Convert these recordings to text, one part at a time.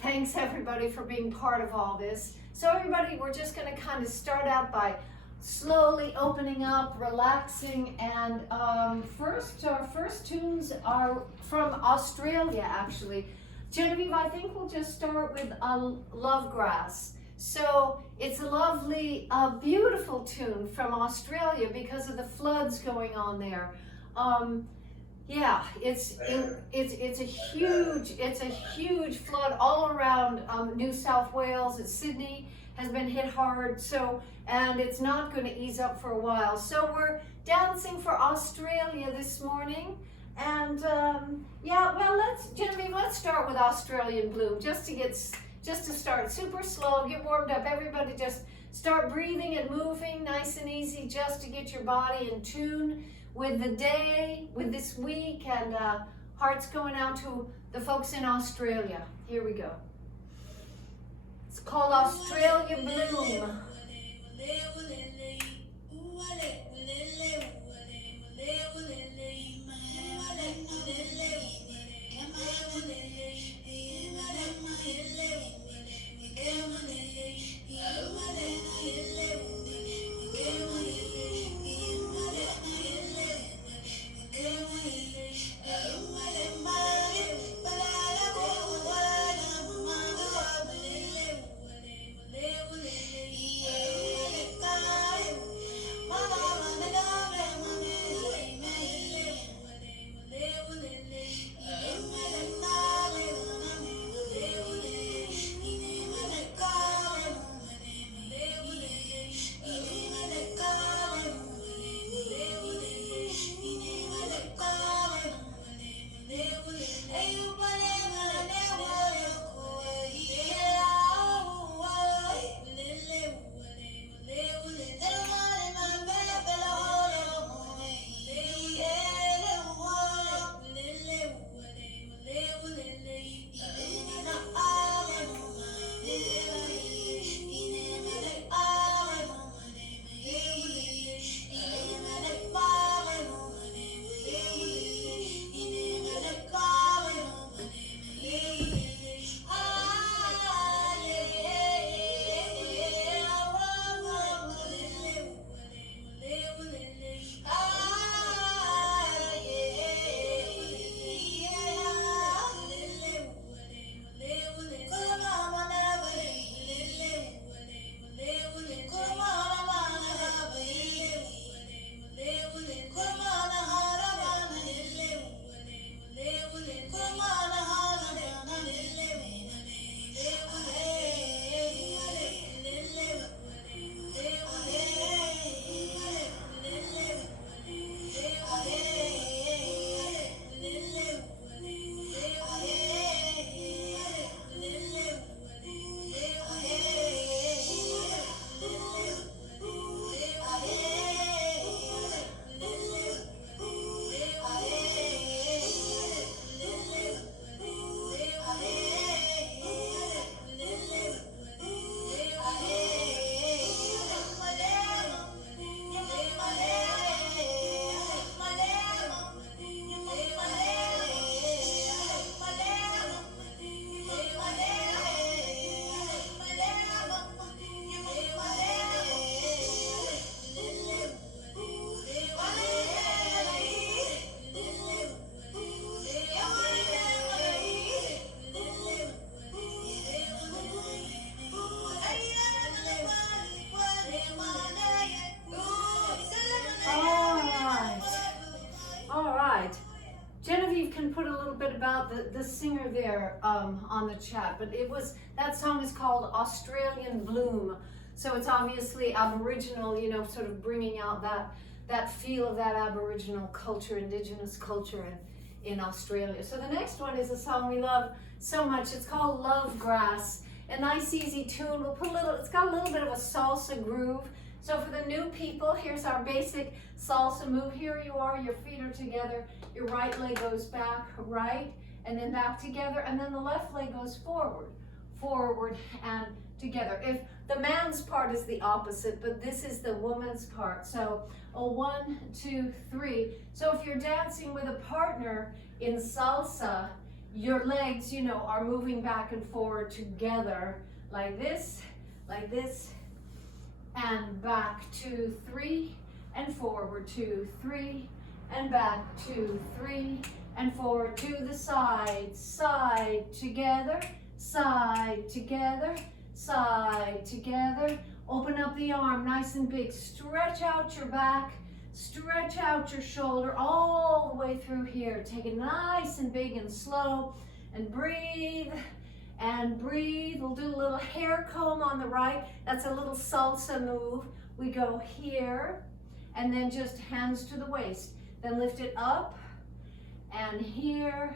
Thanks everybody for being part of all this. So everybody, we're just going to kind of start out by slowly opening up, relaxing, and our first tunes are from Australia actually. Genevieve, I think we'll just start with Love Grass. So it's a lovely, beautiful tune from Australia because of the floods going on there. Yeah, it's a huge flood all around New South Wales. And Sydney has been hit hard. So, and it's not going to ease up for a while. So we're dancing for Australia this morning. And yeah, well, Genevieve, let's start with Australian Bloom just to start super slow, get warmed up. Everybody just start breathing and moving nice and easy just to get your body in tune with the day, with this week, and hearts going out to the folks in Australia. Here we go. It's called Australia Bloom. Genevieve can put a little bit about the singer there on the chat, but that song is called Australian Bloom. So it's obviously Aboriginal, you know, sort of bringing out that feel of that Aboriginal culture, Indigenous culture in Australia. So the next one is a song we love so much. It's called Love Grass. A nice easy tune. It's got a little bit of a salsa groove. So for the new people, here's our basic salsa move. Here you are, your feet are together, your right leg goes back, right, and then back together, and then the left leg goes forward and together. If the man's part is the opposite, but this is the woman's part. So a 1, 2, 3. So if you're dancing with a partner in salsa, your legs, you know, are moving back and forward together like this, and back 2, 3, and forward 2, 3, and back 2, 3, and forward to the side, side together, side together, side together. Open up the arm nice and big. Stretch out your back, stretch out your shoulder all the way through here. Take it nice and big and slow, and breathe. And breathe. We'll do a little hair comb on the right. That's a little salsa move. We go here, and then just hands to the waist. Then lift it up, and here,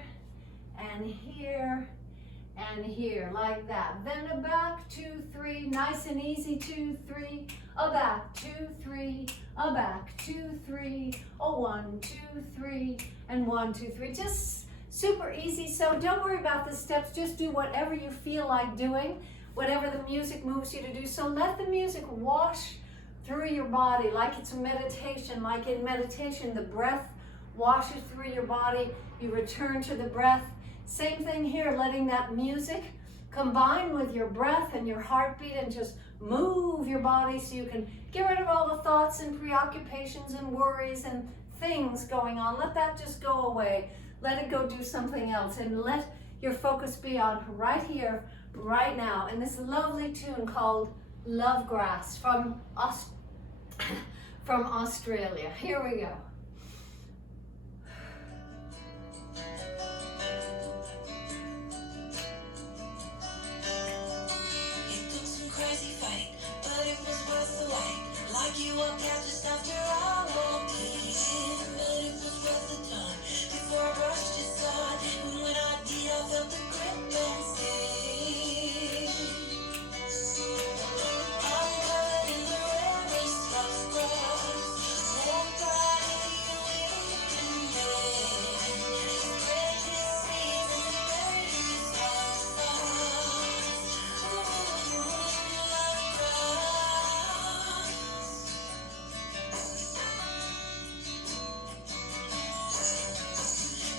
and here, and here, like that. Then a back, 2, 3, nice and easy, 2, 3, a back, 2, 3, a back, 2, 3, a 1, 2, 3, and 1, 2, 3. Just super easy, so don't worry about the steps. Just do whatever you feel like doing, whatever the music moves you to do. So let the music wash through your body like it's a meditation. Like in meditation, the breath washes through your body. You return to the breath. Same thing here, letting that music combine with your breath and your heartbeat and just move your body so you can get rid of all the thoughts and preoccupations and worries and things going on. Let that just go away. Let it go do something else, and let your focus be on right here, right now, in this lovely tune called Love Grass from Australia. Here we go. It took some crazy fight, but it was worth the wait. Like you walked out just after I walked in, but it was worth the time. Before I brushed aside, and when I did, I felt the grip and sting. I'm covered in the rarest of grass, walked right into your weeping bed. Precious seeds and the berries of stars. Love grass.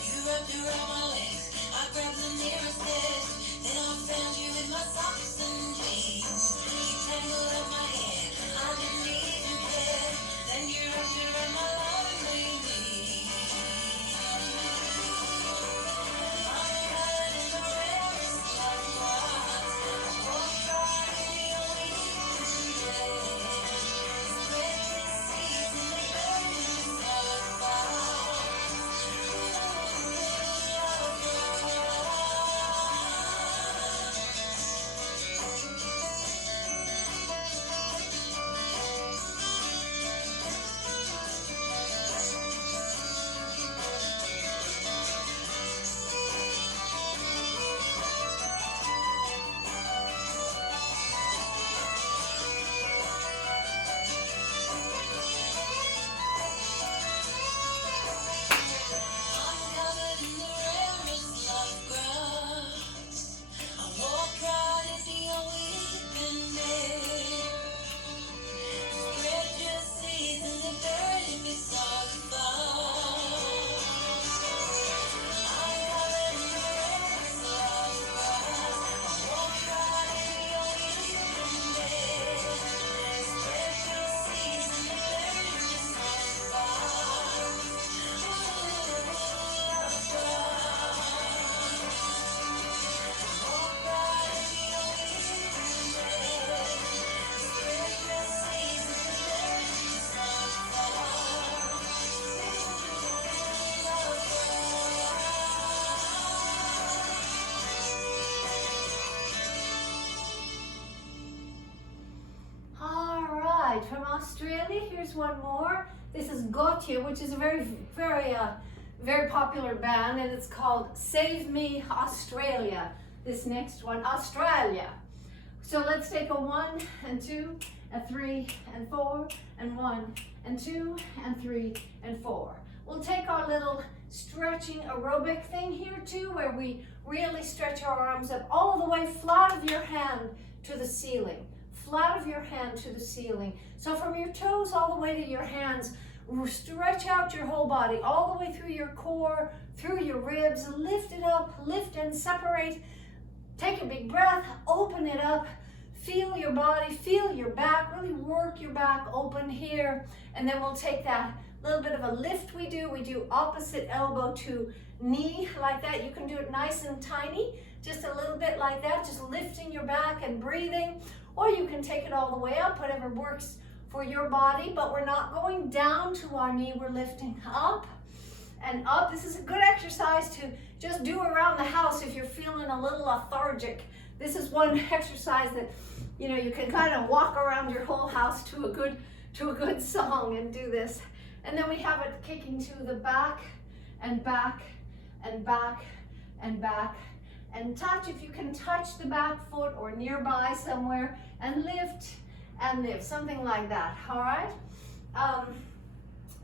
You wrapped around my legs, I grabbed the nearest edge. Then I found you in my socks and jeans. You tangled up my hair, I didn't even care. Then you wrapped around my lonely knees. I'm covered in the rarest of grass. Walked right into your weeping bed. Precious seeds and the berries of stars. I'm covered in the rarest love grass. I walk right into your weeping bed. Spread your seeds and the bury me so far. I'm covered in the rarest love grass. I walk right into your weeping bed. Spread your seeds and the bury me so far. All right, from Australia, here's one more. This is Gotye, which is a very popular band, and it's called Save Me Australia. This next one, Australia. So let's take a 1 and 2 and 3 and 4 and 1 and 2 and 3 and 4. We'll take our little stretching aerobic thing here too, where we really stretch our arms up all the way flat of your hand to the ceiling. Flat of your hand to the ceiling. So from your toes all the way to your hands, stretch out your whole body all the way through your core, through your ribs. Lift it up, lift and separate. Take a big breath, open it up. Feel your body, feel your back, really work your back open here. And then we'll take that little bit of a lift we do opposite elbow to knee like that. You can do it nice and tiny, just a little bit like that, just lifting your back and breathing. Or you can take it all the way up, whatever works for your body, but we're not going down to our knee, we're lifting up and up. This is a good exercise to just do around the house if you're feeling a little lethargic. This is one exercise that, you know, you can kind of walk around your whole house to a good song and do this. And then we have it kicking to the back and back and back and back. And touch, if you can touch the back foot or nearby somewhere, and lift, something like that, all right?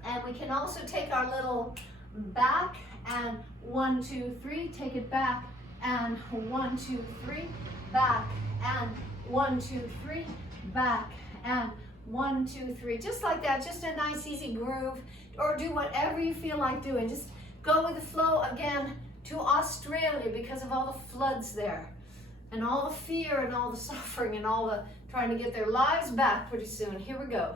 And we can also take our little back and 1, 2, 3, take it back and 1, 2, 3, back and 1, 2, 3, back and 1, 2, 3, just like that, just a nice easy groove, or do whatever you feel like doing. Just go with the flow again to Australia because of all the floods there and all the fear and all the suffering and all the trying to get their lives back pretty soon. Here we go.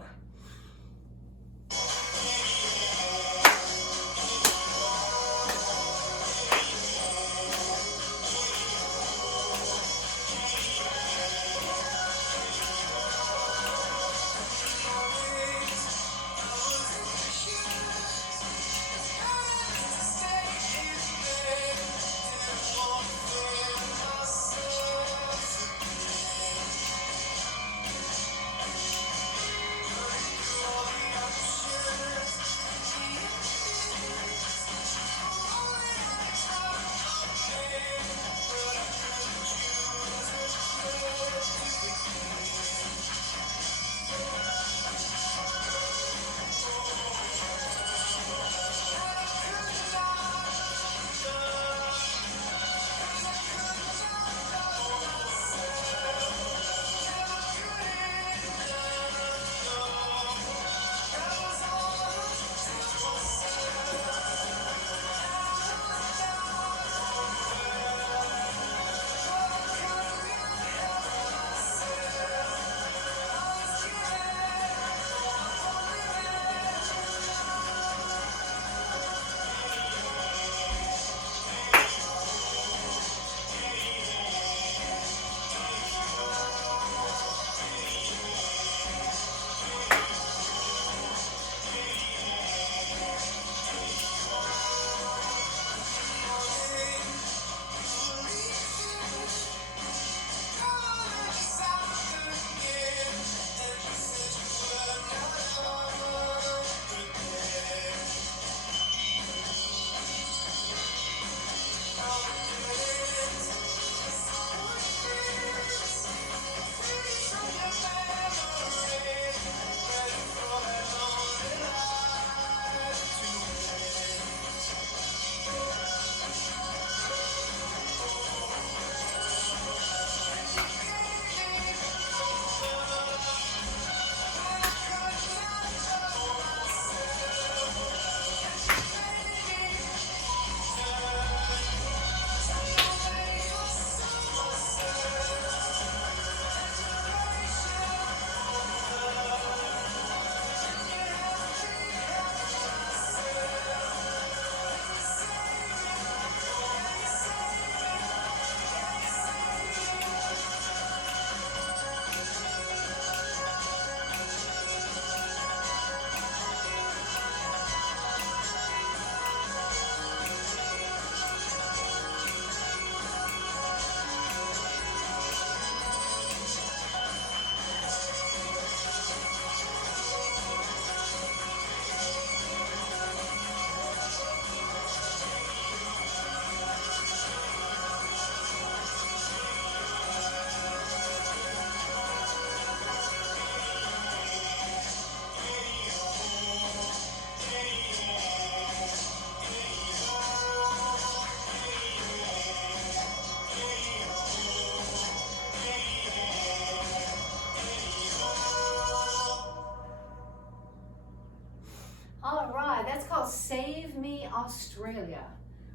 All right, that's called Save Me Australia.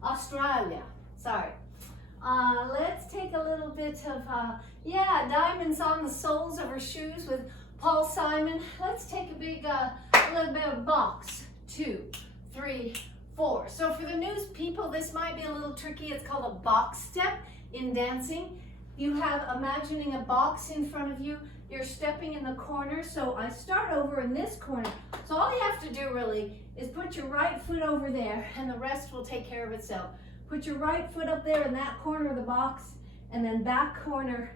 Australia. Sorry. Let's take a little bit of, diamonds on the soles of her shoes with Paul Simon. Let's take a little bit of box. 2, 3, 4. So for the new people, this might be a little tricky. It's called a box step in dancing. You have imagining a box in front of you. You're stepping in the corner. So I start over in this corner. So all you have to do really is put your right foot over there and the rest will take care of itself. Put your right foot up there in that corner of the box and then back corner,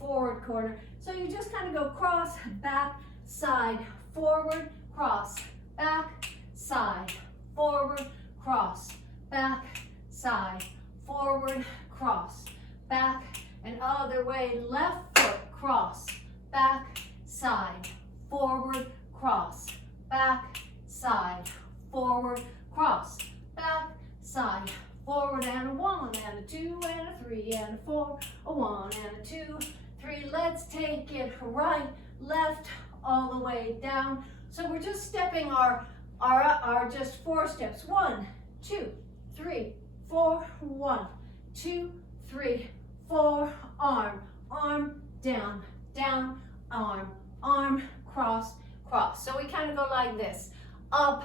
forward corner. So you just kind of go cross, back, side, forward, cross, back, side, forward, cross, back, side, forward, cross, back, and other way, left foot, cross, back, side, forward, cross, back, side, forward, cross, back, side, forward, and a 1, and a 2, and a 3, and a 4, a 1, and a 2, 3. Let's take it right, left, all the way down. So we're just stepping our just 4 steps. 1, 2, 3, 4, 1, 2, 3, 4, arm, down, arm, cross, cross. So we kind of go like this. Up,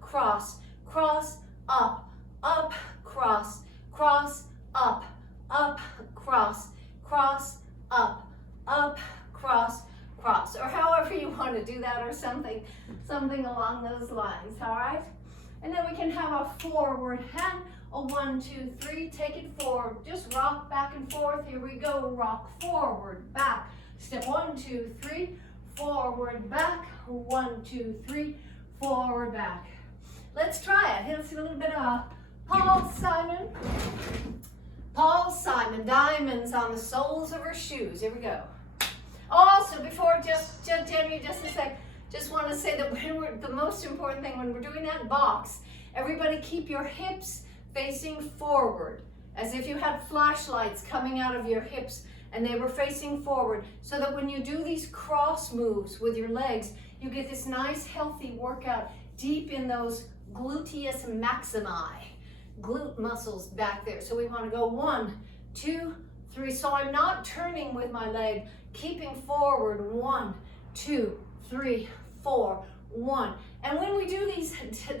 cross, up, cross, up, cross, up, cross, or however you want to do that, or something along those lines, all right? And then we can have a forward hand, a 1, 2, 3, take it forward, just rock back and forth. Here we go, rock forward, back, step 1, 2, 3, forward, back, 1, 2, 3, forward, back. Let's try it. Here's a little bit of Paul Simon, diamonds on the soles of her shoes. Here we go. Also, before Jenny, just a sec, just want to say that the most important thing when we're doing that box, everybody keep your hips facing forward, as if you had flashlights coming out of your hips and they were facing forward, so that when you do these cross moves with your legs, you get this nice healthy workout deep in those gluteus maximi, glute muscles back there. So we want to go 1, 2, 3. So I'm not turning with my leg, keeping forward. 1, 2, 3, 4, 1. And when we do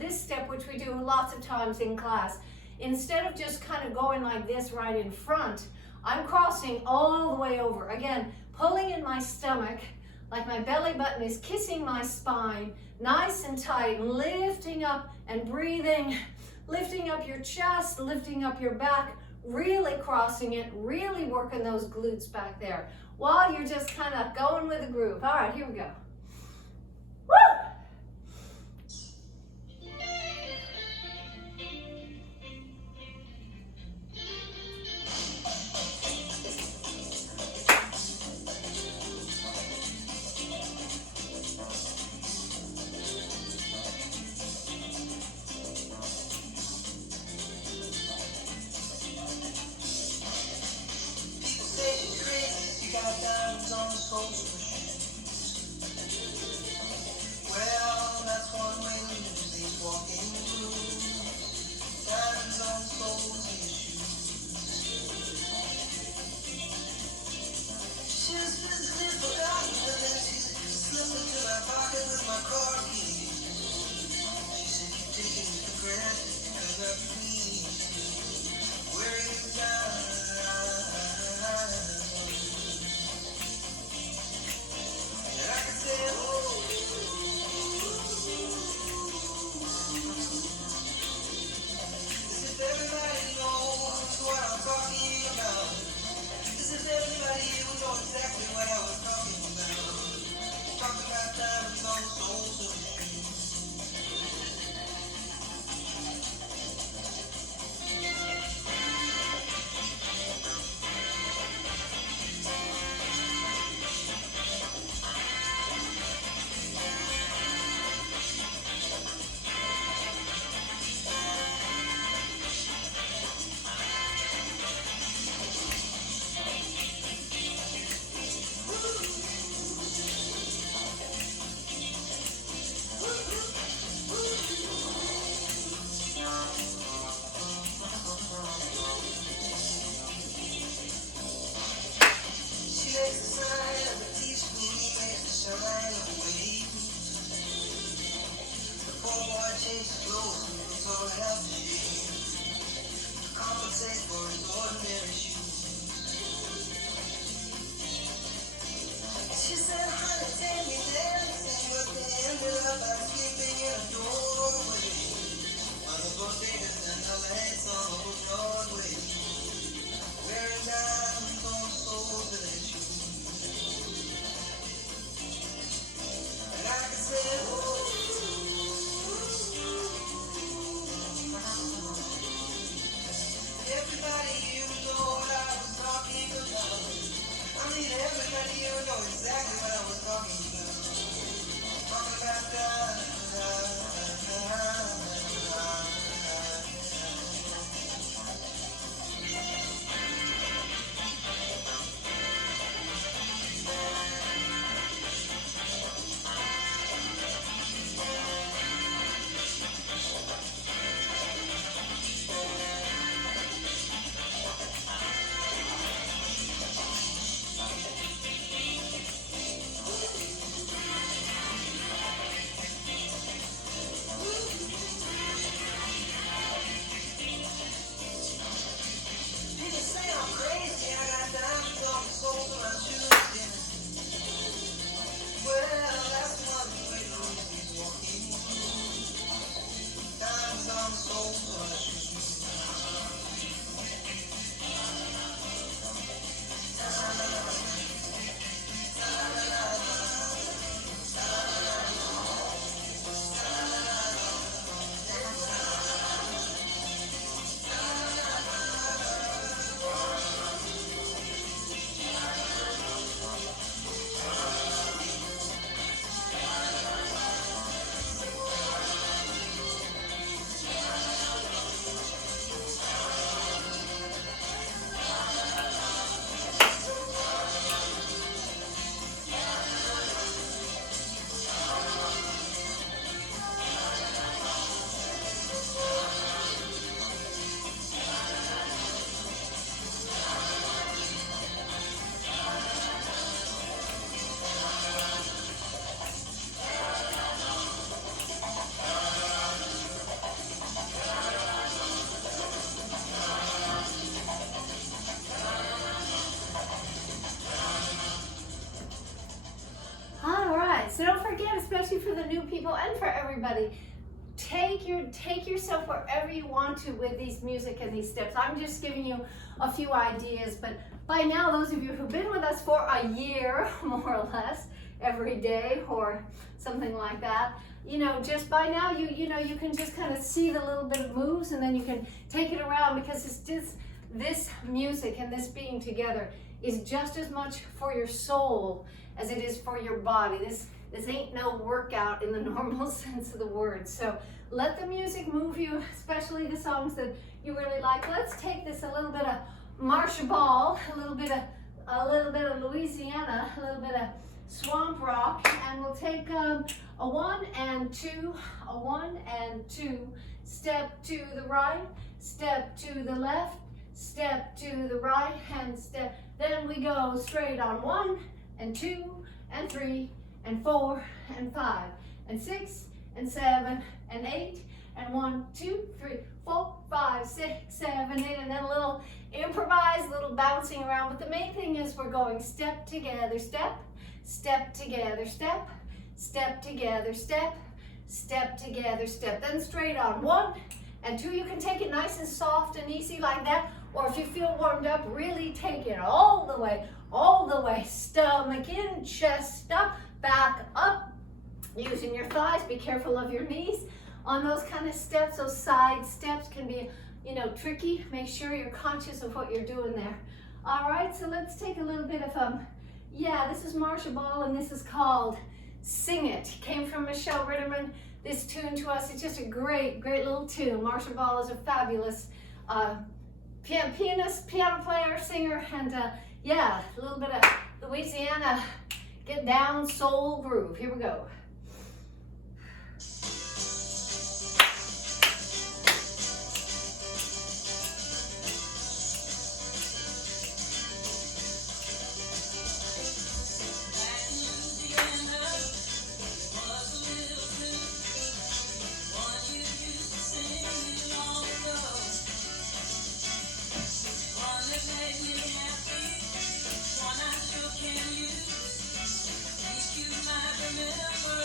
this step, which we do lots of times in class, instead of just kind of going like this right in front, I'm crossing all the way over. Again, pulling in my stomach, like my belly button is kissing my spine, nice and tight, lifting up and breathing, lifting up your chest, lifting up your back, really crossing it, really working those glutes back there, while you're just kind of going with the groove. All right, here we go. Woo! So don't forget, especially for the new people and for everybody, take yourself wherever you want to with these music and these steps. I'm just giving you a few ideas, but by now, those of you who've been with us for a year, more or less, every day or something like that, you know, just by now you know you can just kind of see the little bit of moves, and then you can take it around, because it's just this music and this being together is just as much for your soul as it is for your body. This ain't no workout in the normal sense of the word. So let the music move you, especially the songs that you really like. Let's take this a little bit of Marcia Ball, a little bit of Louisiana, a little bit of swamp rock, and we'll take a 1 and 2, a 1 and 2, step to the right, step to the left, step to the right, and step. Then we go straight on 1 and 2 and 3 and 4 and 5 and 6 and 7 and 8 and 1, 2, 3, 4, 5, 6, 7, 8, and then a little improvised, little bouncing around. But the main thing is we're going step together, step, step together, step, step together, step, step together, step. Then straight on 1 and 2. You can take it nice and soft and easy like that, or if you feel warmed up, really take it all the way, stomach in, chest up, back up, using your thighs. Be careful of your knees on those kind of steps. Those side steps can be, you know, tricky. Make sure you're conscious of what you're doing there. All right, so let's take a little bit of this is Marcia Ball, and this is called Sing It. Came from Michelle Ritterman, this tune to us. It's just a great little tune. Marcia Ball is a fabulous pianist, piano player, singer, and a little bit of Louisiana get down soul groove. Here we go. One I sure can use. Think you might remember.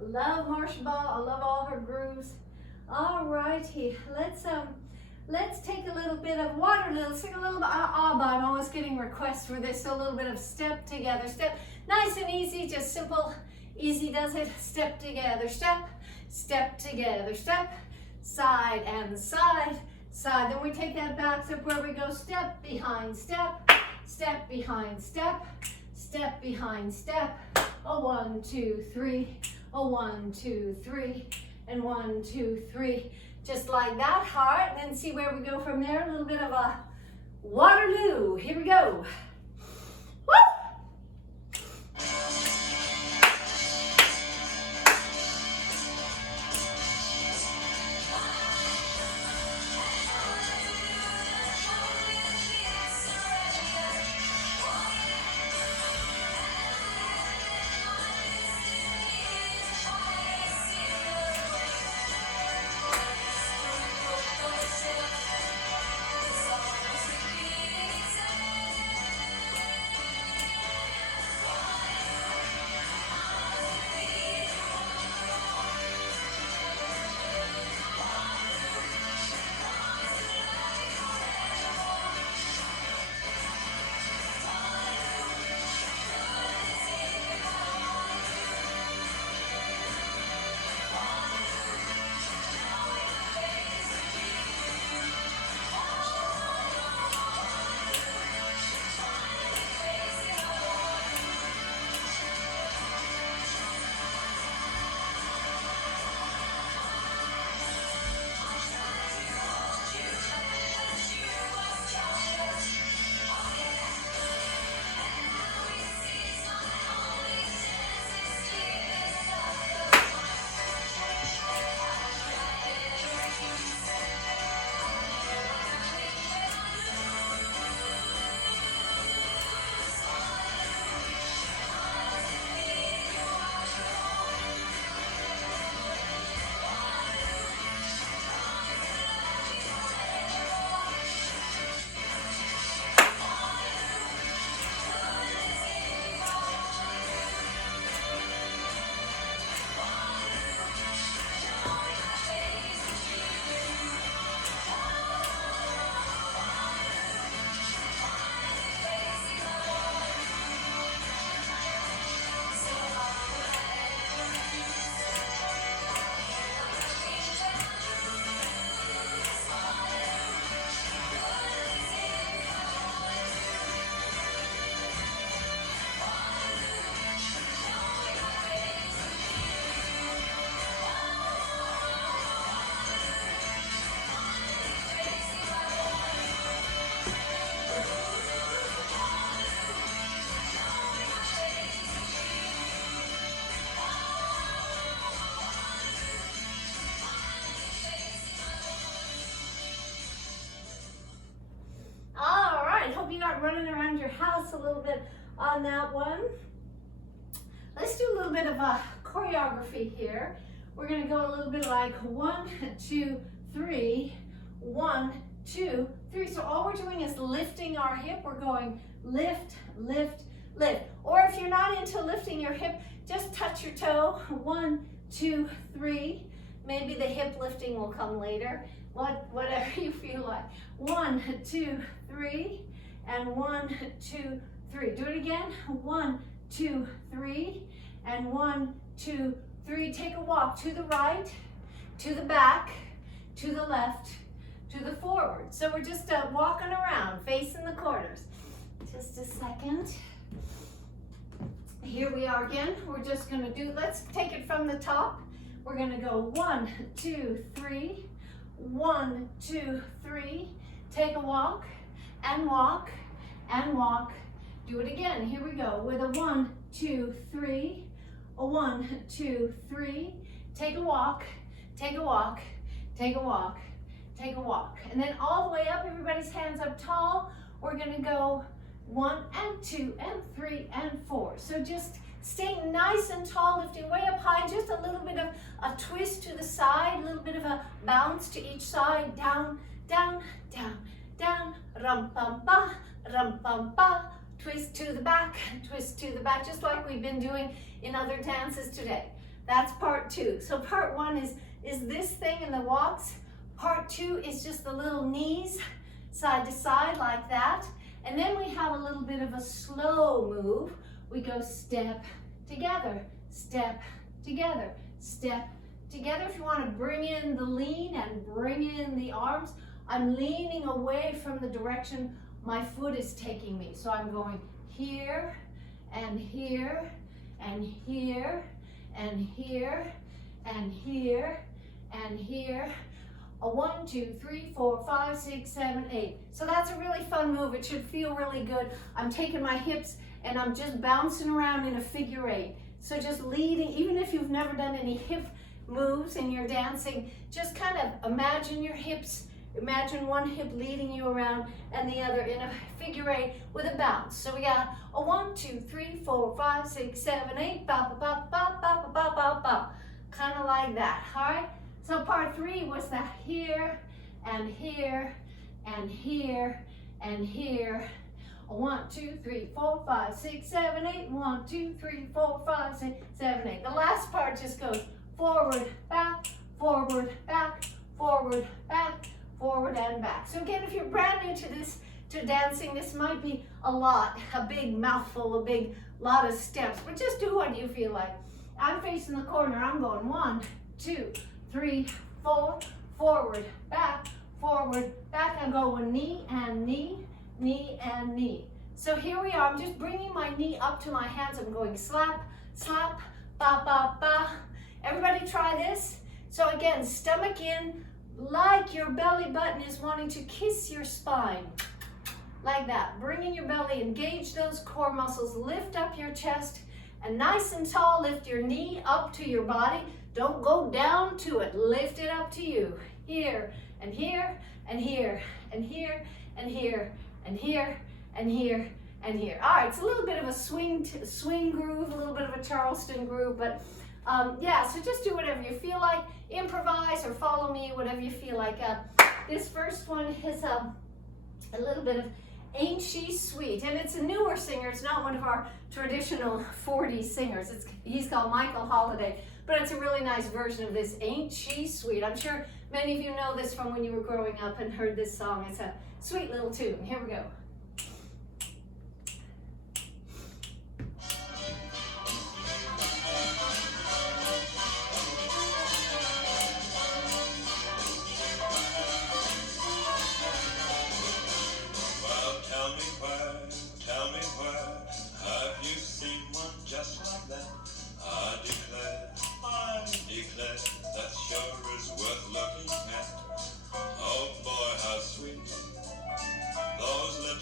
I love Marsha Ball. I love all her grooves. All righty, let's take a little bit of water. Let's take a little bit of ABBA. I'm always getting requests for this. So a little bit of step together, step. Nice and easy, just simple. Easy does it. Step together, step. Step together, step. Side and side, side. Then we take that back step where we go step behind step, step behind step, step behind step. A 1, 2, 3. A 1, 2, 3. And 1, 2, 3. Just like that. All right, then see where we go from there. A little bit of a Waterloo. Here we go. Woo! Running around your house a little bit on that one. Let's do a little bit of a choreography here. We're going to go a little bit like 1, 2, 3, 1, 2, 3. So all we're doing is lifting our hip. We're going lift, lift, lift. Or if you're not into lifting your hip, just touch your toe. 1, 2, 3. Maybe the hip lifting will come later. Whatever you feel like. 1, 2, 3. And 1, 2, 3. Do it again. 1, 2, 3. And 1, 2, 3. Take a walk to the right, to the back, to the left, to the forward. So we're just walking around, facing the corners. Just a second. Here we are again. We're just going to do, let's take it from the top. We're going to go 1, 2, 3. 1, 2, 3. Take a walk. And walk, and walk. Do it again. Here we go. With a 1, 2, 3. A 1, 2, 3. Take a walk, take a walk, take a walk, take a walk. And then all the way up, everybody's hands up tall. We're going to go 1 and 2 and 3 and 4. So just staying nice and tall, lifting way up high, just a little bit of a twist to the side, a little bit of a bounce to each side, down, down, down, down, rum pum pa, twist to the back, just like we've been doing in other dances today. That's part 2. So part 1 is this thing in the walks. Part 2 is just the little knees side to side like that. And then we have a little bit of a slow move. We go step together, step together, step together. If you want to bring in the lean and bring in the arms, I'm leaning away from the direction my foot is taking me. So I'm going here and here and here and here and here and here. A 1, 2, 3, 4, 5, 6, 7, 8. So that's a really fun move. It should feel really good. I'm taking my hips and I'm just bouncing around in a figure 8. So just leading, even if you've never done any hip moves and you're dancing, just kind of imagine your hips. Imagine one hip leading you around and the other in a figure 8 with a bounce. So we got a 1, 2, 3, 4, 5, 6, 7, 8. Ba, ba, ba, ba, ba, ba, ba, ba. Kind of like that. All right. So part 3 was that here and here and here and here. 1, 2, 3, 4, 5, 6, 7, 8. 1, 2, 3, 4, 5, 6, 7, 8. The last part just goes forward, back, forward, back, forward, back, forward, and back. So again, if you're brand new to this, to dancing, this might be a big mouthful, a big lot of steps, but just do what you feel like. I'm facing the corner. I'm going 1, 2, 3, 4, forward, back, I'm going knee and knee, knee and knee. So here we are, I'm just bringing my knee up to my hands. I'm going slap, slap, ba, ba, ba. Everybody try this. So again, stomach in, like your belly button is wanting to kiss your spine. Like that, bringing your belly, engage those core muscles, lift up your chest, and nice and tall, lift your knee up to your body. Don't go down to it, lift it up to you. Here, and here, and here, and here, and here, and here, and here, and here. All right, it's a little bit of a swing groove, a little bit of a Charleston groove, but yeah, so just do whatever you feel like. Improvise or follow me, whatever you feel like. This first one is a little bit of Ain't She Sweet, and it's a newer singer. It's not one of our traditional 40s singers. He's called Michael Holiday, but it's a really nice version of this, Ain't She Sweet. I'm sure many of you know this from when you were growing up and heard this song. It's a sweet little tune. Here we go. That sure is worth looking at. Oh boy, how sweet those lips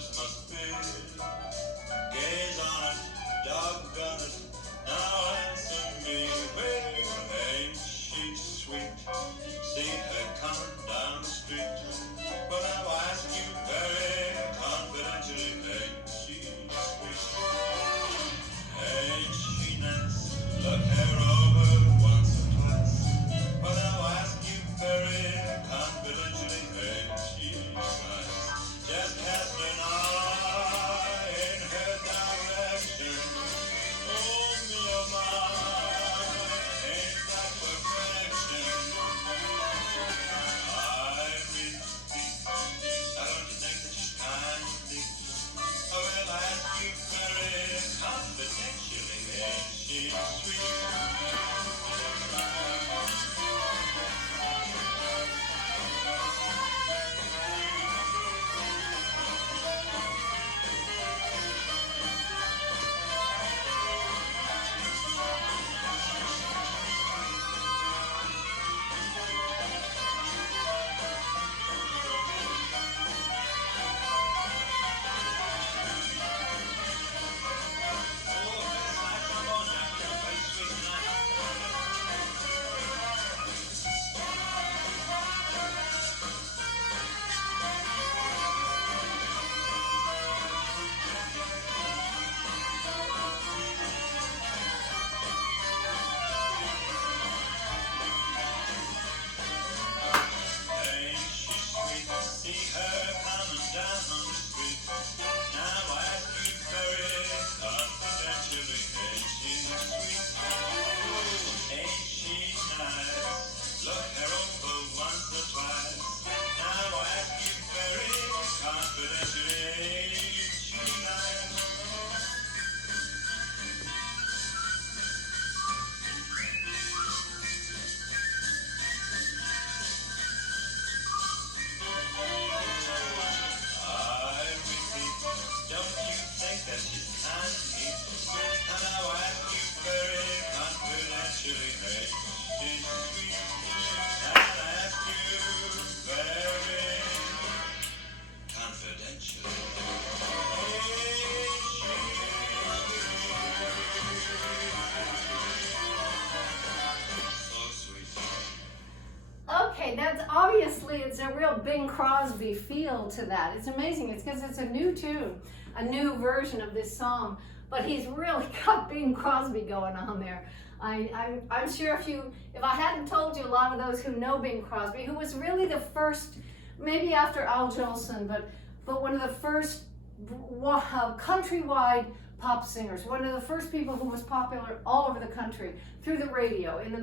obviously it's a real Bing Crosby feel to that. It's amazing. It's because it's a new tune, a new version of this song, but he's really got Bing Crosby going on there. I'm sure if I hadn't told you, a lot of those who know Bing Crosby, who was really the first, maybe after Al Jolson, but one of the first countrywide pop singers, one of the first people who was popular all over the country through the radio in the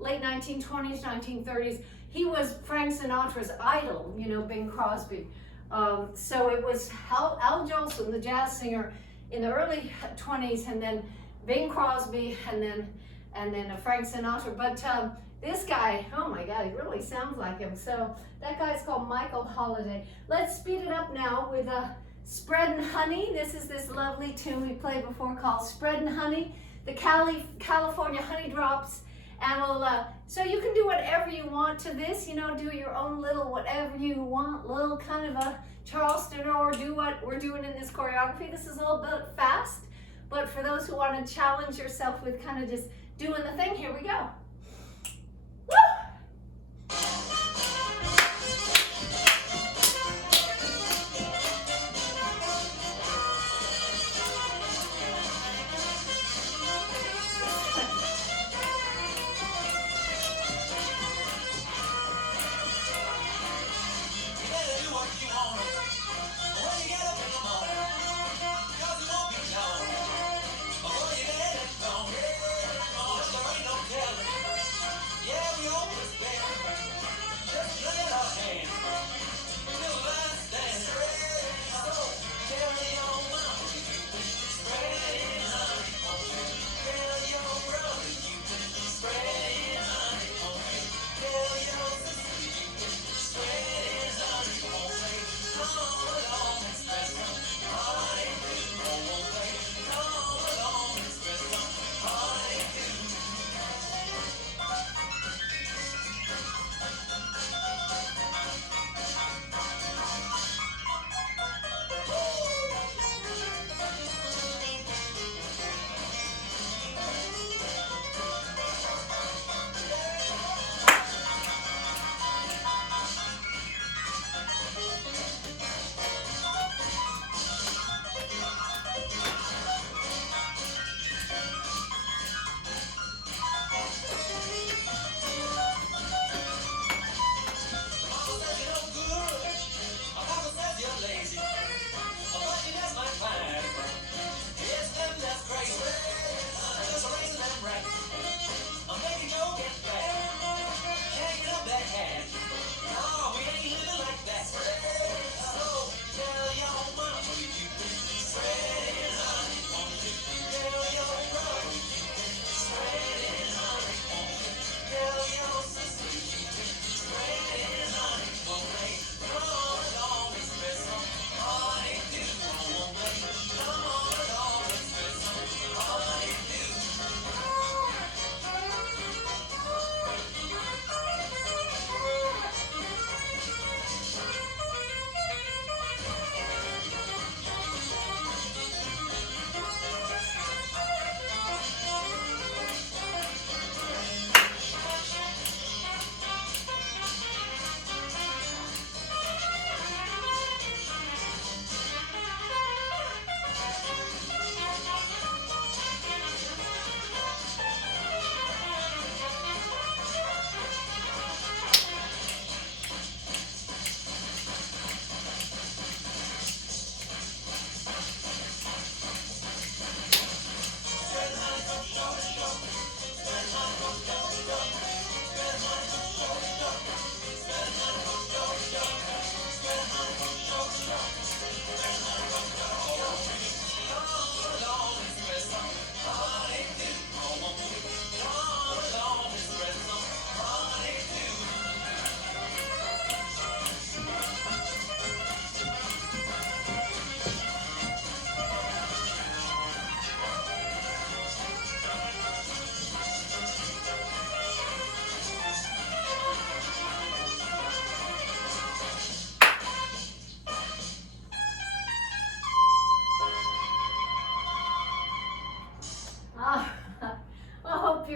late 1920s, 1930s. He was Frank Sinatra's idol, you know, Bing Crosby. So it was Al Jolson, the jazz singer, in the early 20s, and then Bing Crosby, and then Frank Sinatra. But this guy, oh my God, he really sounds like him. So that guy's called Michael Holiday. Let's speed it up now with Spreadin' Honey. This is this lovely tune we played before called Spreadin' Honey, the California Honey Drops. And so you can do whatever you want to this, you know, do your own little whatever you want, little kind of a Charleston, or do what we're doing in this choreography. This is a little bit fast, but for those who want to challenge yourself with kind of just doing the thing, here we go. Woo!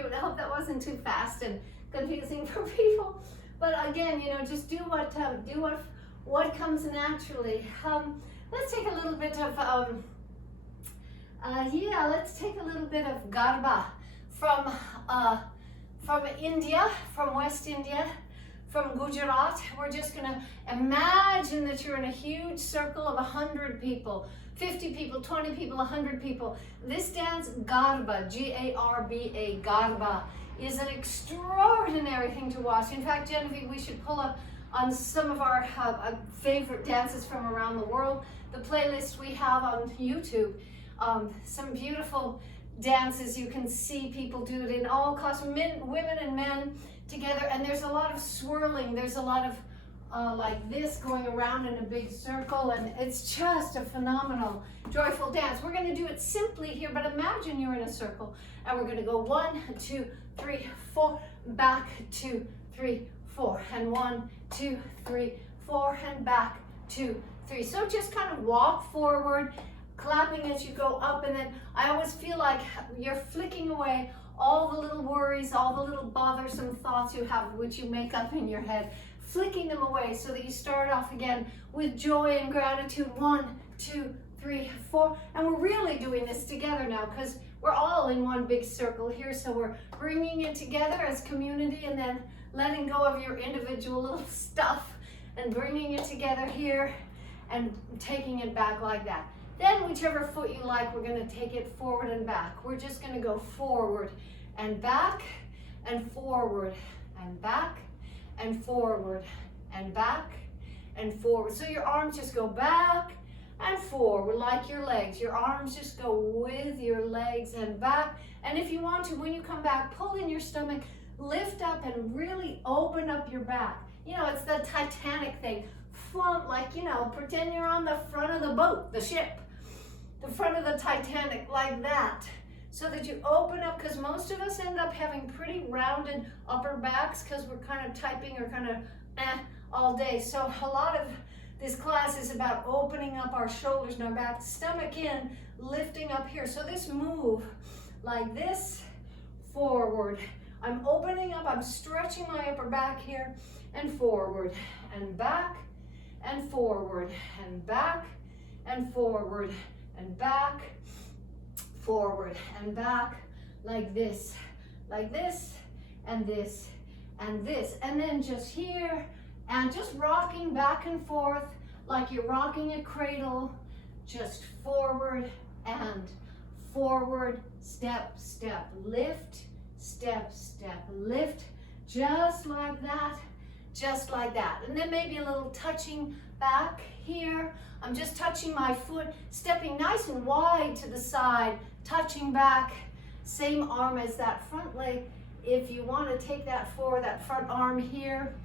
I hope that wasn't too fast and confusing for people. But again, you know, just do what comes naturally. Let's take a little bit of let's take a little bit of Garba from India, from West India, from Gujarat. We're just gonna imagine that you're in a huge circle of 100 people, 50 people, 20 people, 100 people. This dance, Garba, G-A-R-B-A, Garba, is an extraordinary thing to watch. In fact, Genevieve, we should pull up on some of our favorite dances from around the world, the playlist we have on YouTube. Some beautiful dances. You can see people do it in all costumes, women and men together, and there's a lot of swirling. There's a lot of like this going around in a big circle, and it's just a phenomenal, joyful dance. We're going to do it simply here, but imagine you're in a circle, and we're going to go 1, 2, 3, 4, back, 2, 3, 4, and 1, 2, 3, 4, and back, 2, 3. So just kind of walk forward, clapping as you go up, and then I always feel like you're flicking away all the little worries, all the little bothersome thoughts you have, which you make up in your head, flicking them away so that you start off again with joy and gratitude. 1, 2, 3, 4, and we're really doing this together now because we're all in one big circle here, so we're bringing it together as community and then letting go of your individual little stuff and bringing it together here and taking it back like that. Then whichever foot you like, we're going to take it forward and back. We're just going to go forward and back and forward and back and forward and back and forward. So your arms just go back and forward like your legs. Your arms just go with your legs and back. And if you want to, when you come back, pull in your stomach, lift up and really open up your back. You know, it's the Titanic thing. Like, you know, pretend you're on the front of the boat, the ship, the front of the Titanic, like that. So that you open up, because most of us end up having pretty rounded upper backs because we're kind of typing or kind of all day. So a lot of this class is about opening up our shoulders and our back, stomach in, lifting up here. So this move like this, forward. I'm opening up, I'm stretching my upper back here, and forward, and back, and forward, and back, and forward, and back, forward, and back, like this, and this, and this. And then just here, and just rocking back and forth, like you're rocking a cradle, just forward and forward, step, step, lift, step, step, lift, just like that, just like that. And then maybe a little touching back here. I'm just touching my foot, stepping nice and wide to the side, touching back, same arm as that front leg. If you want to take that forward, that front arm here,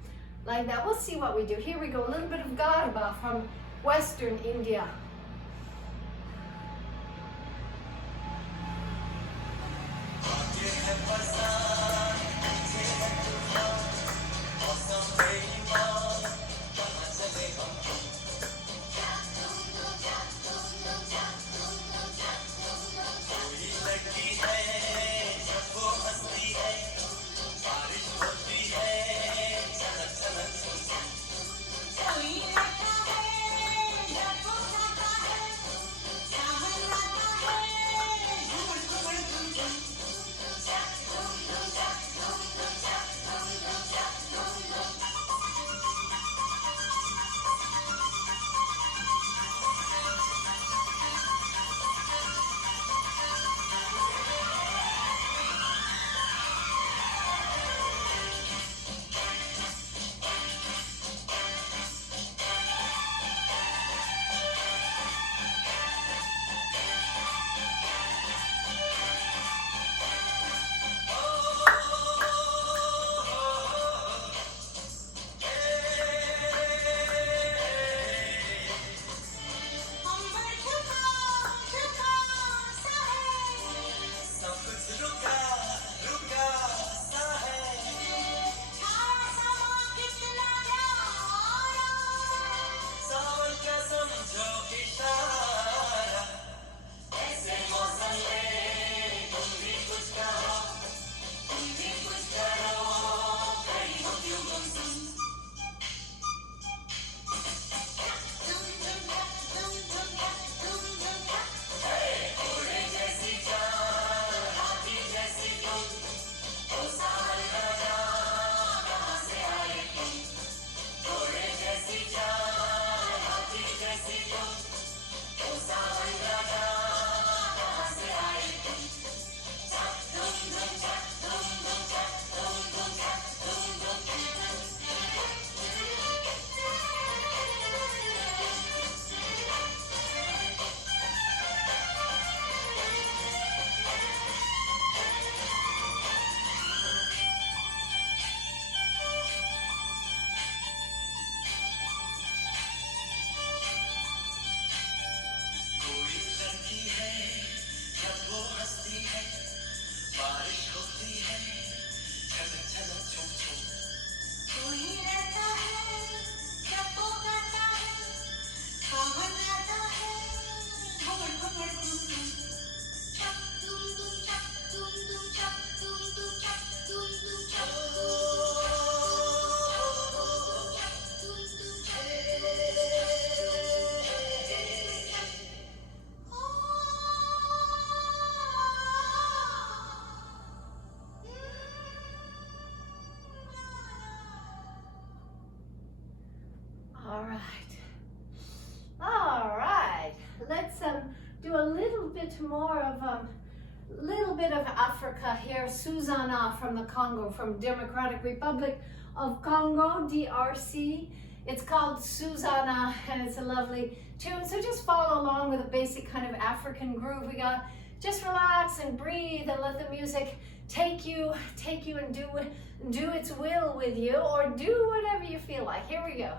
like that. We'll see what we do. Here we go, a little bit of Garba from Western India. Africa here. Susanna from the Congo, from Democratic Republic of Congo, DRC. It's called Susanna, and it's a lovely tune. So just follow along with a basic kind of African groove we got. Just relax and breathe and let the music take you and do its will with you, or do whatever you feel like. Here we go.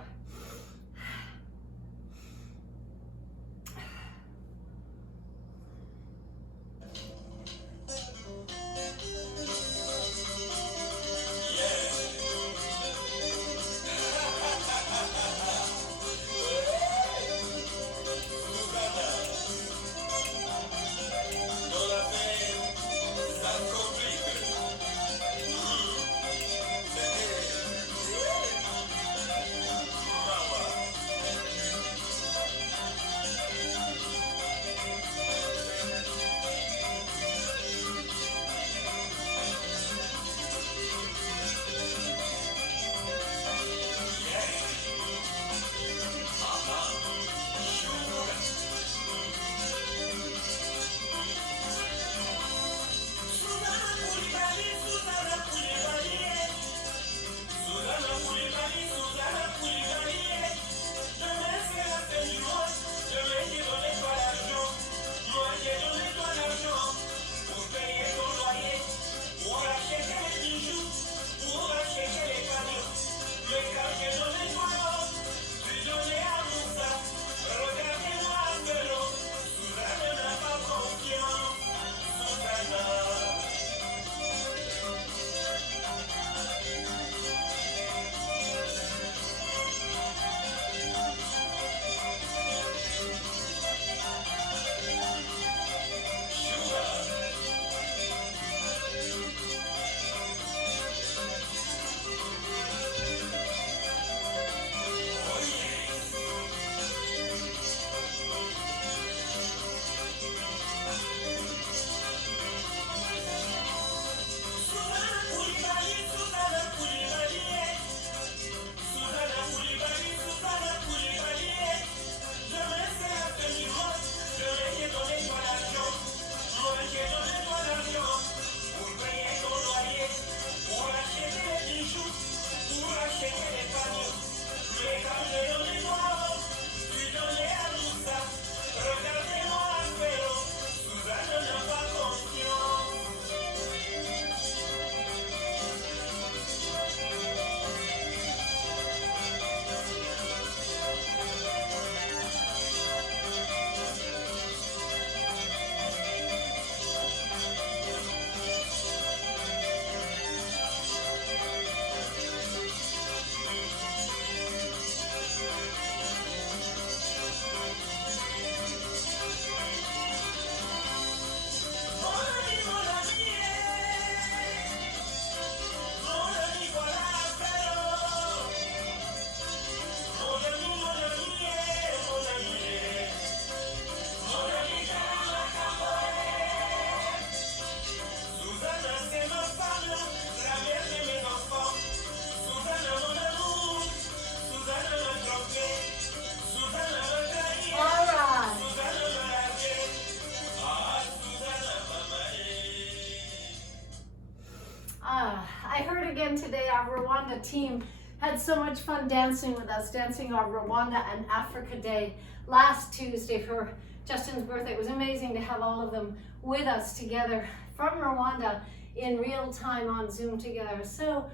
Today our Rwanda team had so much fun dancing with us, dancing our Rwanda and Africa Day last Tuesday for Justin's birthday. It was amazing to have all of them with us together from Rwanda in real time on Zoom together. So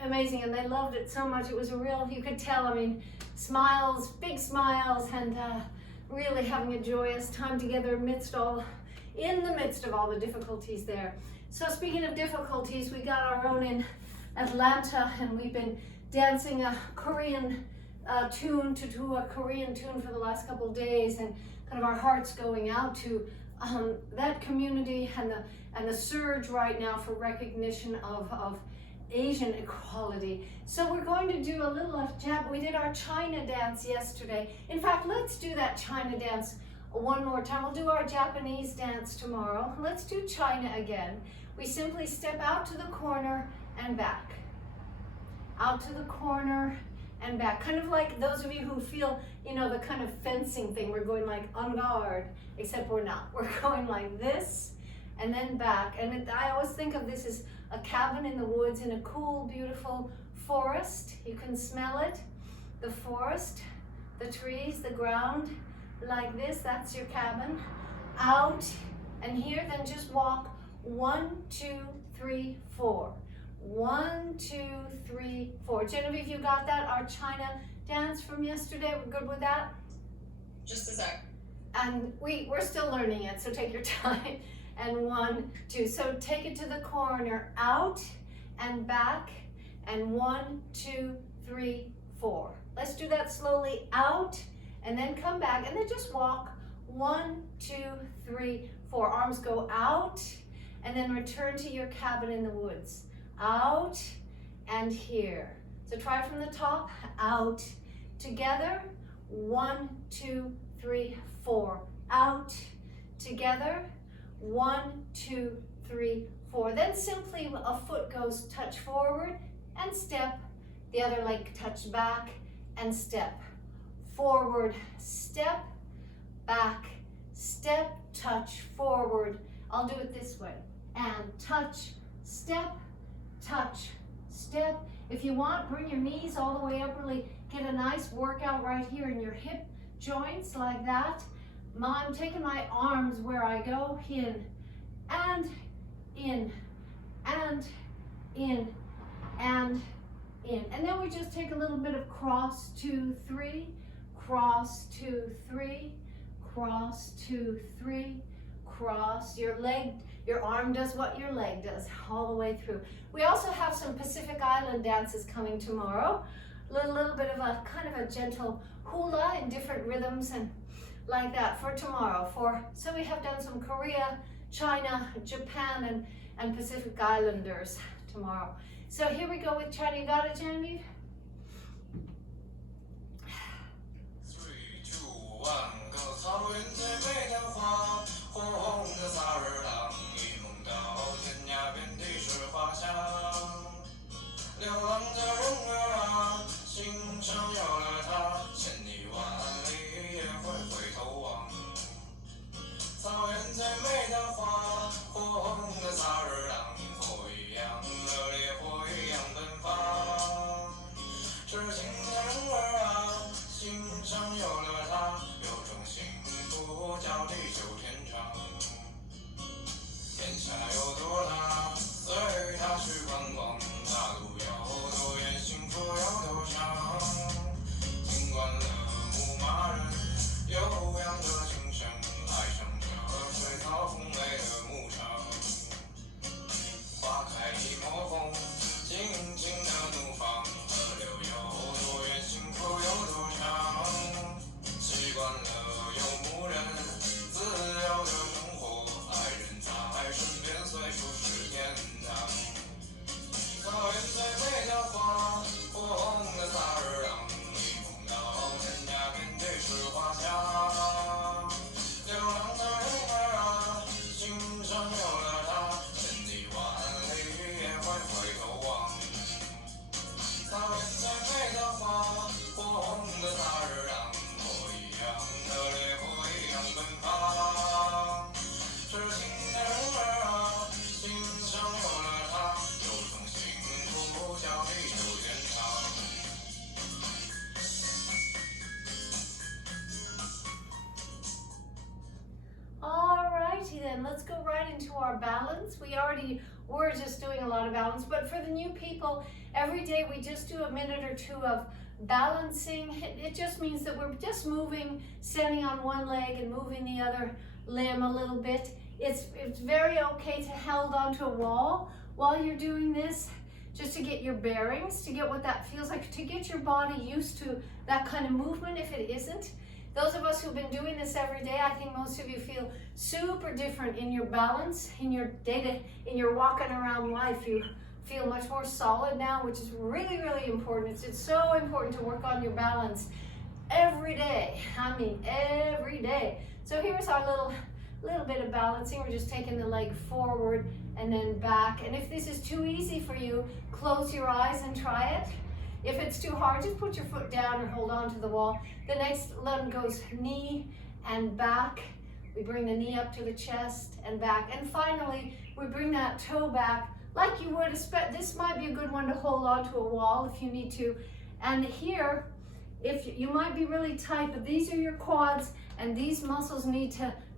amazing, and they loved it so much. It was a real, you could tell, I mean, smiles, big smiles, and really having a joyous time together in the midst of all the difficulties there. So speaking of difficulties, we got our own in Atlanta, and we've been dancing a Korean tune to a Korean tune for the last couple of days, and kind of our hearts going out to that community and the surge right now for recognition of Asian equality. So we're going to do a little of Jap. We did our China dance yesterday. In fact, let's do that China dance one more time. We'll do our Japanese dance tomorrow. Let's do China again. We simply step out to the corner and back. Out to the corner and back. Kind of like those of you who feel, you know, the kind of fencing thing. We're going like en garde, except we're not. We're going like this and then back. And I always think of this as a cabin in the woods in a cool, beautiful forest. You can smell it, the forest, the trees, the ground, like this. That's your cabin. Out and here, then just walk 1, 2, 3, 4. 1, 2, 3, 4. Genevieve, you got that? Our China dance from yesterday, we're good with that? Just a sec. And we're still learning it, so take your time. And 1, 2. So take it to the corner, out and back, and 1, 2, 3, 4. Let's do that slowly, out, and then come back, and then just walk 1, 2, 3, 4. Arms go out, and then return to your cabin in the woods. Out and here. So try from the top, out, together, 1, 2, 3, 4. Out, together, 1, 2, 3, 4. Then simply a foot goes touch forward and step, the other leg touch back and step. Forward, step, back, step, touch, forward. I'll do it this way. And touch, step, touch, step. If you want, bring your knees all the way up, really get a nice workout right here in your hip joints like that. I'm taking my arms where I go, in, and in, and in, and in. And then we just take a little bit of cross, 2, 3, cross, 2, 3, cross, 2, 3, cross. Your leg, your arm does what your leg does all the way through. We also have some Pacific Island dances coming tomorrow. A little bit of a kind of a gentle hula in different rhythms and like that for tomorrow. So we have done some Korea, China, Japan, and Pacific Islanders tomorrow. So here we go with China. You got it, Genevieve? 3, 2, 1，个草原最美的花，火红的萨日朗，一梦到天涯遍地是花香。流浪的人儿啊，心上有了她，千里万里也会回头望。草原最美的花，火红的萨日朗，火一样热烈，火一样奔放。痴情的人儿啊，心上有了她，有种幸福叫地久天长。天下有多大，随它去观光，大路有多远，幸福有多长。尽管了牧马人悠扬的琴声，爱上这水草丰美的牧场。花开一抹红，尽情的怒放，河流有多远，幸福有多长。习惯了游牧人自由的生活，爱人在身边，随处是天堂。草原最美的花，火红的萨日朗，一梦到天涯遍地是花香。流浪的人儿啊，心上有了她，千里万里也会回头望。草原最美的花，火红的萨日朗，火一样热烈，火一样奔放。痴情的人儿啊，心上有了她，有种幸福叫地久天长。Alrighty then, let's go right into our balance. We already were just doing a lot of balance, but for the new people, every day we just do a minute or two of balancing. It just means that we're just moving, standing on one leg and moving the other limb a little bit. It's very okay to hold onto a wall while you're doing this, just to get your bearings, to get what that feels like, to get your body used to that kind of movement if it isn't. Those of us who've been doing this every day, I think most of you feel super different in your balance, in your in your walking around life. You feel much more solid now, which is really, really important. It's so important to work on your balance every day. I mean, every day. So here's our little bit of balancing. We're just taking the leg forward and then back. And if this is too easy for you, close your eyes and try it. If it's too hard, just put your foot down or hold on to the wall. The next limb goes knee and back, We bring the knee up to the chest and back. And finally, we bring that toe back like you would. This might be a good one to hold on to a wall if you need to. And here, if you might be really tight, but these are your quads, and these muscles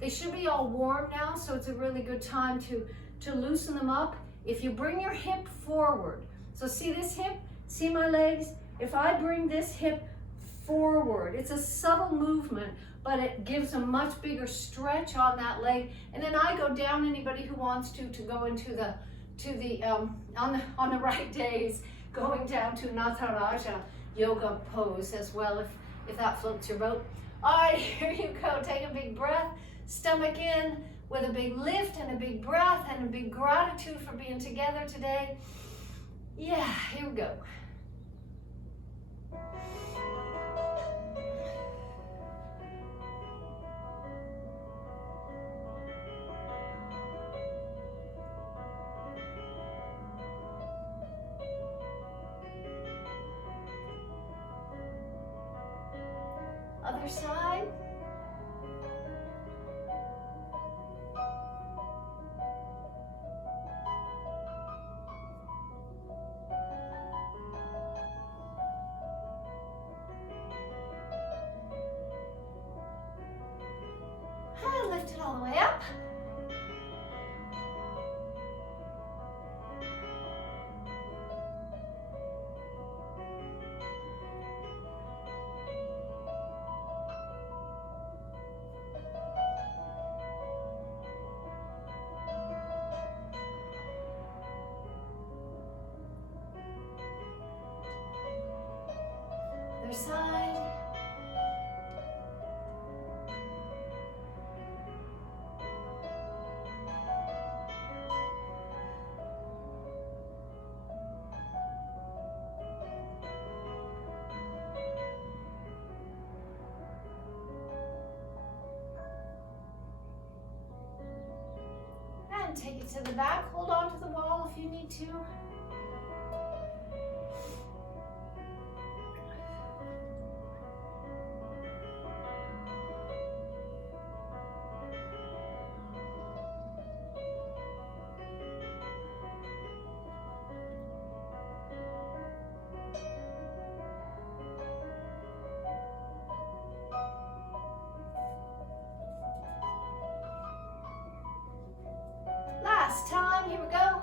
they should be all warm now, so it's a really good time to loosen them up. If you bring your hip forward, so see this hip, see my legs? If I bring this hip forward, it's a subtle movement, but it gives a much bigger stretch on that leg. And then I go down, anybody who wants to go into on the right days, going down to Nataraja yoga pose as well, if that floats your boat. All right, here you go. Take a big breath, stomach in, with a big lift and a big breath and a big gratitude for being together today. Yeah, here we go. Other side. And lift it all the way up. Other side. And take it to the back. Hold on to the wall if you need to. Last time, here we go.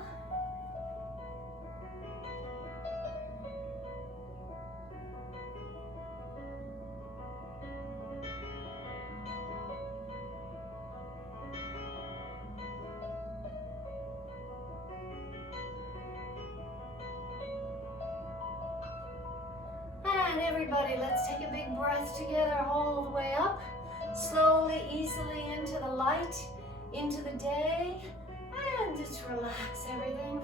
And everybody, let's take a big breath together all the way up. Slowly, easily into the light, into the day. And just relax everything.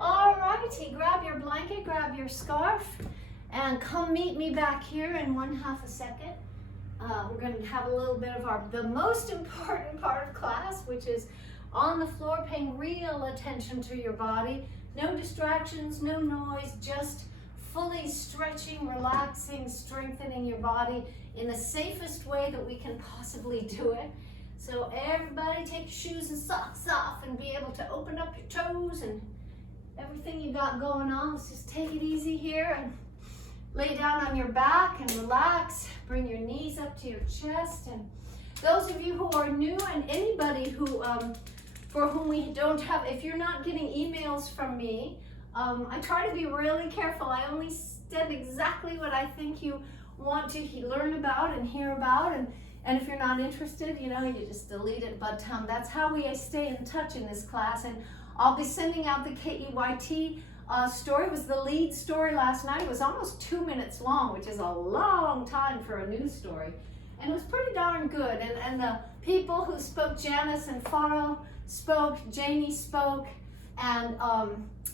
Alrighty, grab your blanket, grab your scarf, and come meet me back here in 1/2 a second. We're going to have a little bit of the most important part of class, which is on the floor, paying real attention to your body. No distractions, no noise, just fully stretching, relaxing, strengthening your body in the safest way that we can possibly do it. So everybody take your shoes and socks off and be able to open up your toes and everything you got going on. Let's just take it easy here and lay down on your back and relax. Bring your knees up to your chest. And those of you who are new and anybody who, for whom we don't have, if you're not getting emails from me, I try to be really careful. I only send exactly what I think you want to learn about and hear about. And if you're not interested, you know, you just delete it. But that's how we stay in touch in this class. And I'll be sending out the KEYT story. It was the lead story last night. It was almost 2 minutes long, which is a long time for a news story. and it was pretty darn good. And the people who spoke, Janice and Faro spoke, Janie spoke, and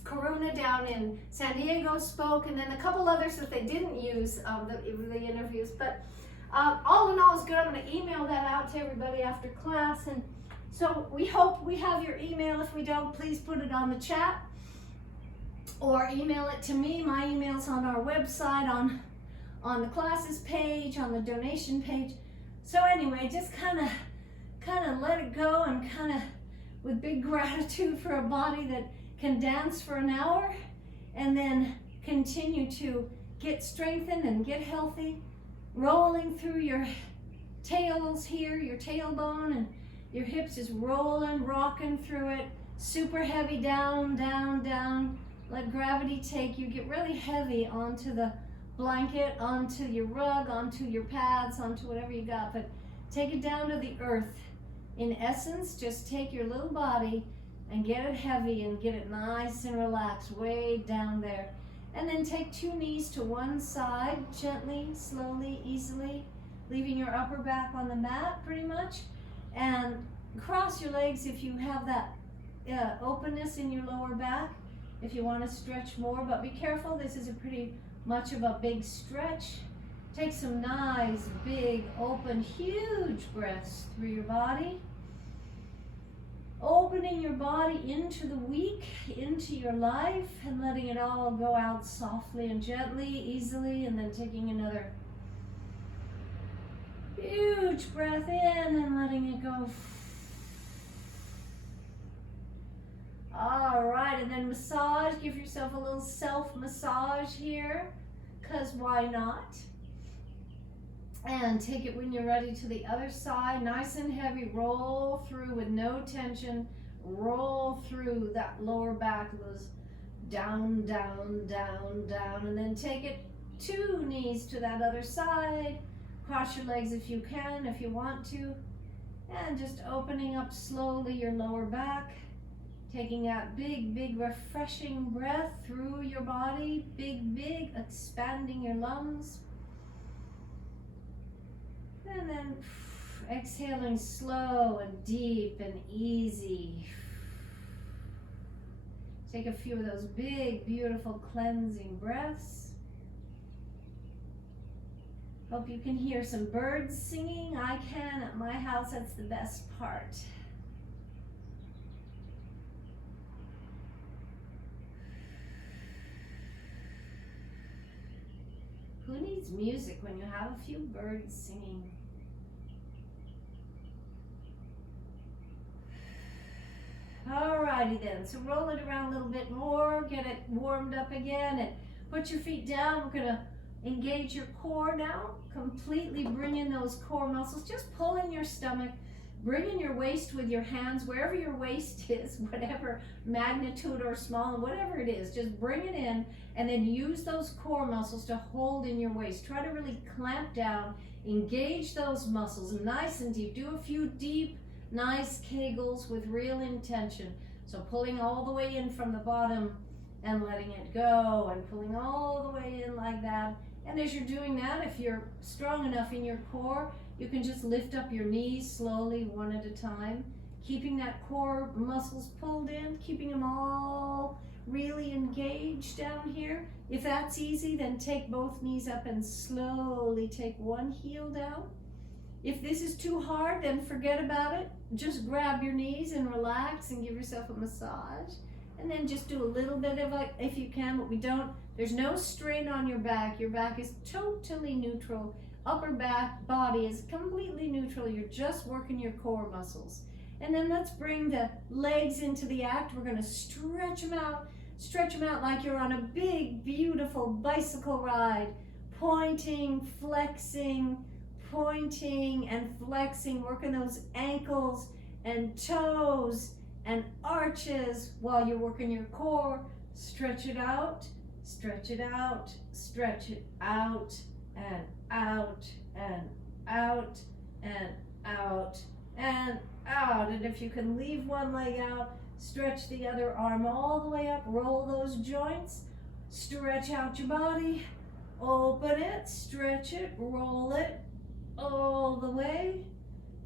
Karuna down in San Diego spoke, and then a couple others that they didn't use the interviews. But all in all, it's good. I'm going to email that out to everybody after class. And so we hope we have your email. If we don't, please put it on the chat or email it to me. My email's on our website, on the classes page, on the donation page. So anyway, just kind of let it go, and kind of with big gratitude for a body that can dance for an hour, and then continue to get strengthened and get healthy, rolling through your tails here, your tailbone, and your hips is rolling, rocking through it, super heavy, down, down, down. Let gravity take you. Get really heavy onto the blanket, onto your rug, onto your pads, onto whatever you got, but take it down to the earth. In essence, just take your little body and get it heavy and get it nice and relaxed way down there. And then take 2 knees to one side, gently, slowly, easily, leaving your upper back on the mat pretty much. And cross your legs if you have that openness in your lower back, if you want to stretch more, but be careful, this is a pretty much of a big stretch. Take some nice, big, open, huge breaths through your body. Opening your body into the week, into your life, and letting it all go out softly and gently, easily, and then taking another huge breath in and letting it go. All right, and then massage. Give yourself a little self-massage here, because why not? And take it when you're ready to the other side, nice and heavy. Roll through with no tension. Roll through that lower back, those down, down, down, down, and then take it 2 knees to that other side. Cross your legs if you can, if you want to, and just opening up slowly your lower back. Taking that big, big, refreshing breath through your body. Big, big, expanding your lungs. And then exhaling slow and deep and easy. Take a few of those big, beautiful cleansing breaths. Hope you can hear some birds singing. I can at my house. That's the best part. Who needs music when you have a few birds singing? Alrighty then, so roll it around a little bit more, get it warmed up again, and put your feet down. We're gonna engage your core now, completely bring in those core muscles. Just pull in your stomach, bring in your waist with your hands, wherever your waist is, whatever magnitude or small, whatever it is, just bring it in, and then use those core muscles to hold in your waist. Try to really clamp down, engage those muscles nice and deep. Do a few deep, nice Kegels with real intention. So pulling all the way in from the bottom and letting it go, and pulling all the way in like that. And as you're doing that, if you're strong enough in your core, you can just lift up your knees slowly, one at a time, keeping that core muscles pulled in, keeping them all really engaged down here. If that's easy, then take both knees up and slowly take one heel down. If this is too hard, then forget about it. Just grab your knees and relax and give yourself a massage. And then just do a little bit of it if you can, but there's no strain on your back. Your back is totally neutral. Upper back, body is completely neutral. You're just working your core muscles. And then let's bring the legs into the act. We're gonna stretch them out like you're on a big, beautiful bicycle ride. Pointing, flexing, pointing and flexing, working those ankles and toes and arches while you're working your core. Stretch it out, stretch it out, stretch it out, and out, and out, and out, and out. And if you can leave one leg out, stretch the other arm all the way up, roll those joints, stretch out your body, open it, stretch it, roll it, all the way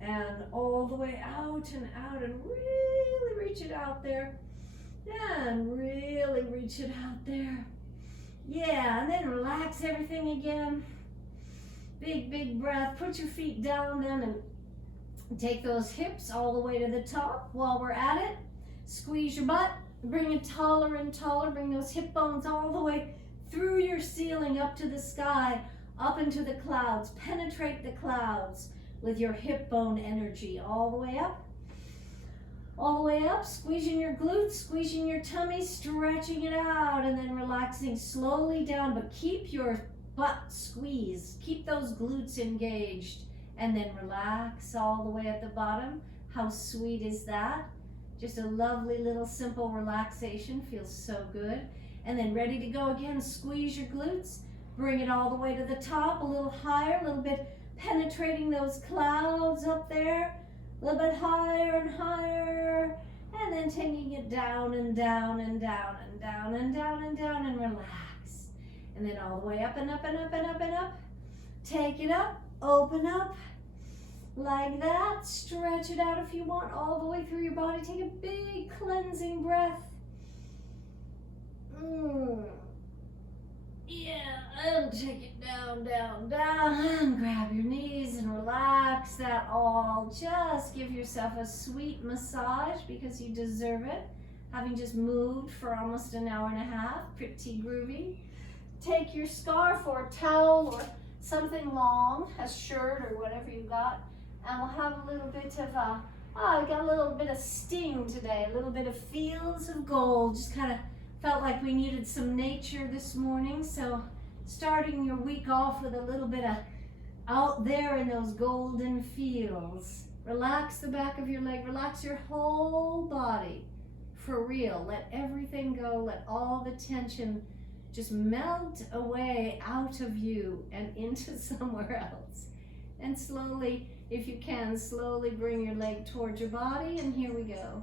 and all the way out and really reach it out there and really reach it out there. Yeah, and then relax everything again. Big breath. Put your feet down then and take those hips all the way to the top. While we're at it, squeeze your butt, bring it taller and taller, bring those hip bones all the way through your ceiling up to the sky, up into the clouds. Penetrate the clouds with your hip bone energy all the way up. All the way up, squeezing your glutes, squeezing your tummy, stretching it out, and then relaxing slowly down, but keep your butt squeezed. Keep those glutes engaged, and then relax all the way at the bottom. How sweet is that? Just a lovely little simple relaxation, feels so good. And then ready to go again, squeeze your glutes, bring it all the way to the top, a little higher, a little bit penetrating those clouds up there. A little bit higher and higher, and then taking it down and down and down and down and down and down and relax. And then all the way up and up and up and up and up. Take it up, open up, like that. Stretch it out if you want, all the way through your body. Take a big cleansing breath. Yeah, and take it down, down, down, and grab your knees and relax that all. Just give yourself a sweet massage because you deserve it. Having just moved for almost an hour and a half, pretty groovy. Take your scarf or towel or something long, a shirt or whatever you got, and we'll have a little bit of we got a little bit of sting today, a little bit of fields of gold. Just kind of felt like we needed some nature this morning, so starting your week off with a little bit of out there in those golden fields. Relax the back of your leg, relax your whole body, for real. Let everything go, let all the tension just melt away out of you and into somewhere else. And slowly, if you can, slowly bring your leg towards your body, and here we go.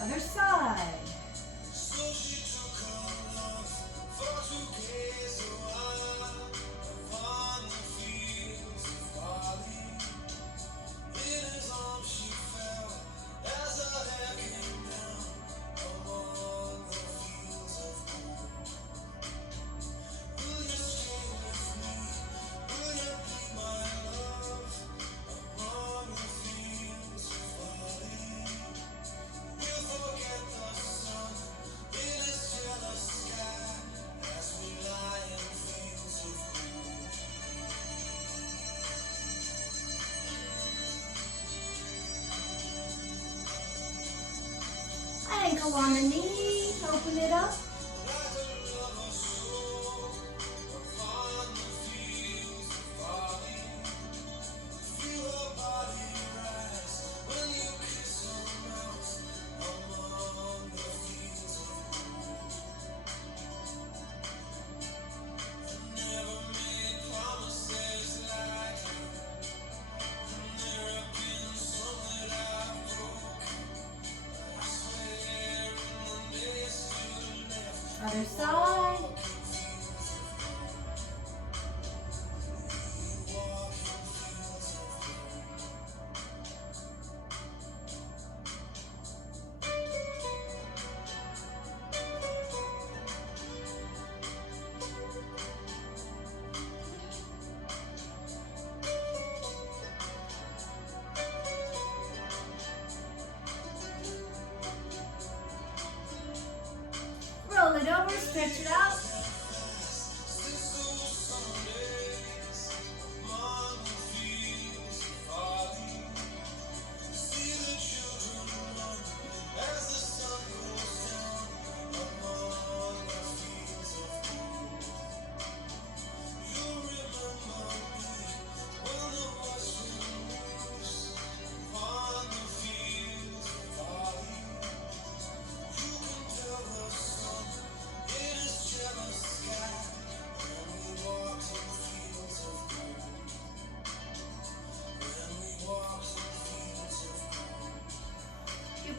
Other side. Ankle on the knee, open it up. Other side. Roll it over, stretch it out.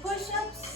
push-ups.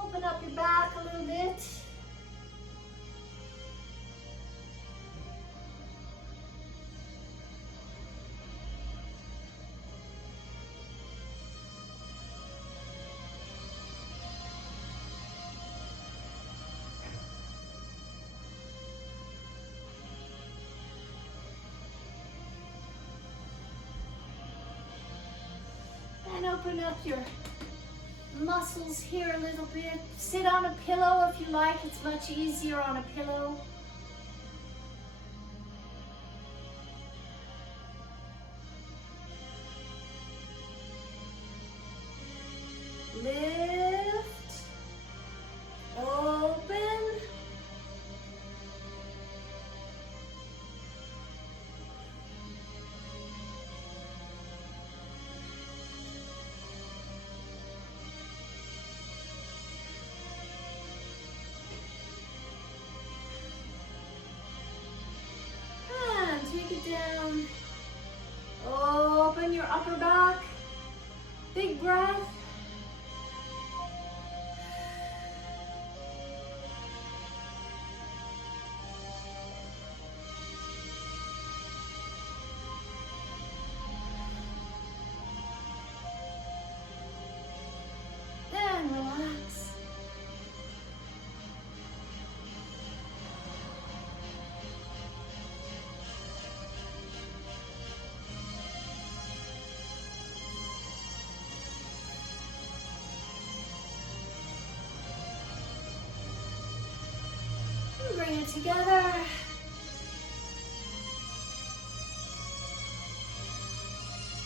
Open up your back a little bit. And open up your muscles here a little bit. Sit on a pillow if you like. It's much easier on a pillow. Lift. Open. Take it down. Open your upper back. Big breath. And relax. Bring it together.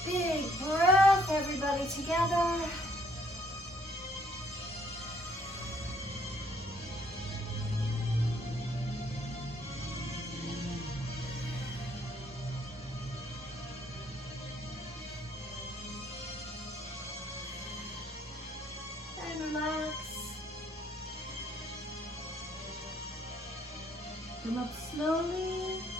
Big breath, everybody together. And relax. Come up slowly.